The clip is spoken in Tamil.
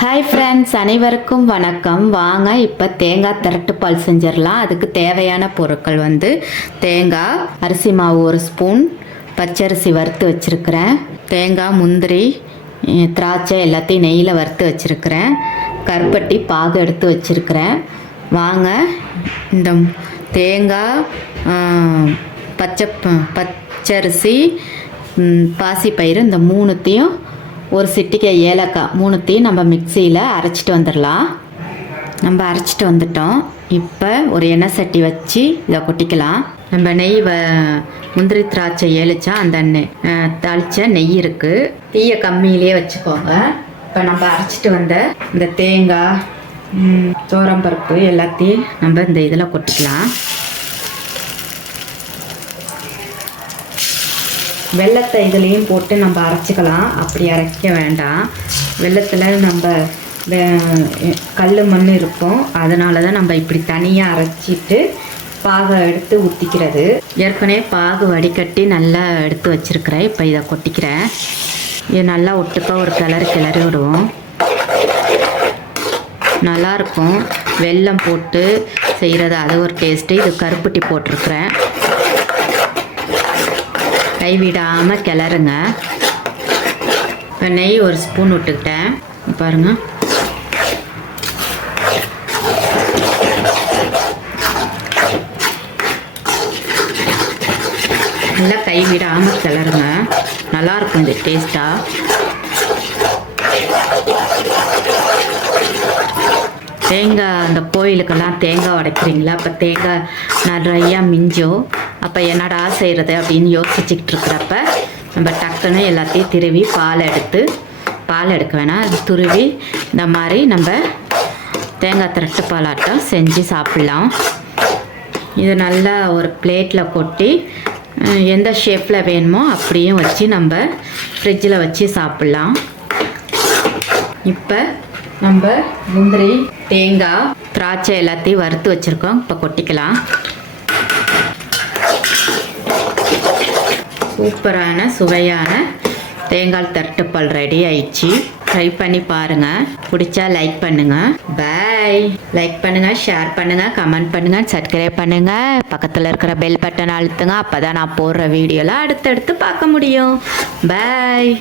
ஹாய் ஃப்ரெண்ட்ஸ் அனைவருக்கும் வணக்கம். வாங்க இப்போ தேங்காய் திரட்டு பால் செஞ்சிடலாம். அதுக்கு தேவையான பொருட்கள் வந்து தேங்காய் அரிசி மாவு ஒரு ஸ்பூன் பச்சரிசி வறுத்து வச்சுருக்கிறேன். தேங்காய் முந்திரி திராட்சை எல்லாத்தையும் நெய்யில் வறுத்து வச்சுருக்கிறேன். கருப்பட்டி பாகு எடுத்து வச்சுருக்கிறேன். வாங்க இந்த தேங்காய் பச்சை பச்சரிசி பாசிப்பயிறு இந்த மூணுத்தையும் ஒரு சிட்டிக்கை ஏலக்காய் மூணுத்தையும் நம்ம மிக்சியில் அரைச்சிட்டு வந்துடலாம். நம்ம அரைச்சிட்டு வந்துட்டோம். இப்போ ஒரு எண்ணெய் சட்டி வச்சு இதை கொட்டிக்கலாம். நம்ம நெய் வ முந்திரி திராட்சை ஏழிச்சா அந்த நெய் தாளித்த நெய் இருக்குது தீயை கம்மியிலே வச்சுக்கோங்க. இப்போ நம்ம அரைச்சிட்டு வந்த இந்த தேங்காய் சோரம்பருப்பு எல்லாத்தையும் நம்ம இந்த இதில் கொட்டிக்கலாம். வெள்ளத்தை இதுலேயும் போட்டு நம்ம அரைச்சிக்கலாம். அப்படி அரைக்க வேண்டாம். வெள்ளத்தில் நம்ம கல் மண் இருக்கும். அதனால தான் நம்ம இப்படி தனியாக அரைச்சிட்டு பாகை எடுத்து ஊற்றிக்கிறது ஏற்கனவே பாகு வடிகட்டி நல்லா எடுத்து வச்சிருக்கிறேன். இப்போ இதை கொட்டிக்கிறேன். இது நல்லா ஒட்டுக்கா ஒரு கிளறு கிளறி விடுவோம். நல்லாயிருக்கும் வெல்லம் போட்டு செய்கிறது அது ஒரு டேஸ்ட்டு இது கருப்பட்டி போட்டிருக்கிறேன். கைவிடாமல் கிளறுங்க. இப்போ நெய் ஒரு ஸ்பூன் விட்டுக்கிட்டேன். பாருங்க. நல்லா கைவிடாமல் கிளறுங்க. நல்லாயிருக்கும் இந்த டேஸ்ட்டாக தேங்காய் அந்த கோயிலுக்கெல்லாம் தேங்காய் உடைக்கிறீங்களா? அப்போ தேங்காய் நிறையா மிஞ்சும். அப்போ என்னடா செய்கிறது அப்படின்னு யோசிச்சுக்கிட்டு இருக்கிறப்ப நம்ம டக்குன்னு எல்லாத்தையும் திருவி பால் எடுத்து பால் எடுக்க வேணாம். அது துருவி இந்த மாதிரி நம்ம தேங்காய் திரட்டு பாலாட்டம் செஞ்சு சாப்பிட்லாம். இது நல்லா ஒரு பிளேட்டில் கொட்டி எந்த ஷேப்பில் வேணுமோ அப்படியும் வச்சு நம்ம ஃப்ரிட்ஜில் வச்சு சாப்பிட்லாம். இப்போ நம்ம முந்திரி தேங்காய் திராட்சை எல்லாத்தையும் வறுத்து வச்சுருக்கோம். இப்போ கொட்டிக்கலாம். சூப்பரான சுவையான தேங்காய் தட்டுப்பால் ரெடி ஆயிடுச்சு. ட்ரை பண்ணி பாருங்கள் பிடிச்சா லைக் பண்ணுங்கள் பாய் லைக் பண்ணுங்கள் ஷேர் பண்ணுங்கள் கமெண்ட் பண்ணுங்கள் சப்ஸ்கிரைப் பண்ணுங்கள் பக்கத்தில் இருக்கிற பெல் பட்டன் அழுத்துங்க. அப்போ தான் நான் போடுற வீடியோலாம் அடுத்தடுத்து பார்க்க முடியும். பாய்